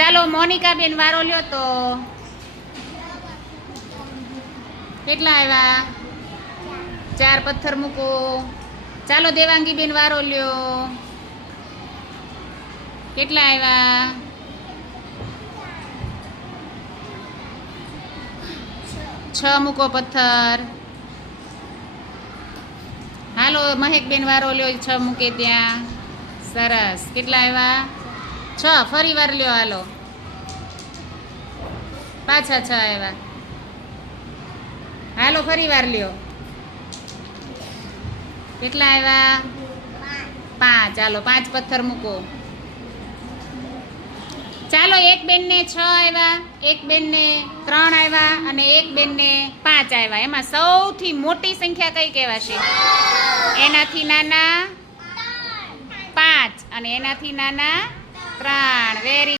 ચાલો મોનિકા બેન વારો લ્યો તો કેટલા આવ્યા 4 પથ્થર મૂકો ચાલો દેવાંગી બેન વારો લ્યો કેટલા આવ્યા 6 મૂકો પથ્થર હાલો મહેક બેન વારો લ્યો 6 મૂકે ત્યાં સરસ કેટલા આવ્યા 6 ફરી વાર લ્યો હાલો પાછા 6 આવ્યા હાલો ફરી વાર લ્યો કેટલા આવ્યા 5 ચાલો 5 પથ્થર મૂકો ચાલો એક બેનને 6 આવ્યા એક બેનને 3 આવ્યા અને એક બેનને 5 આવ્યા એમાં સૌથી મોટી સંખ્યા કઈ કહેવાશે એનાથી નાના 5 અને એનાથી નાના 3 વેરી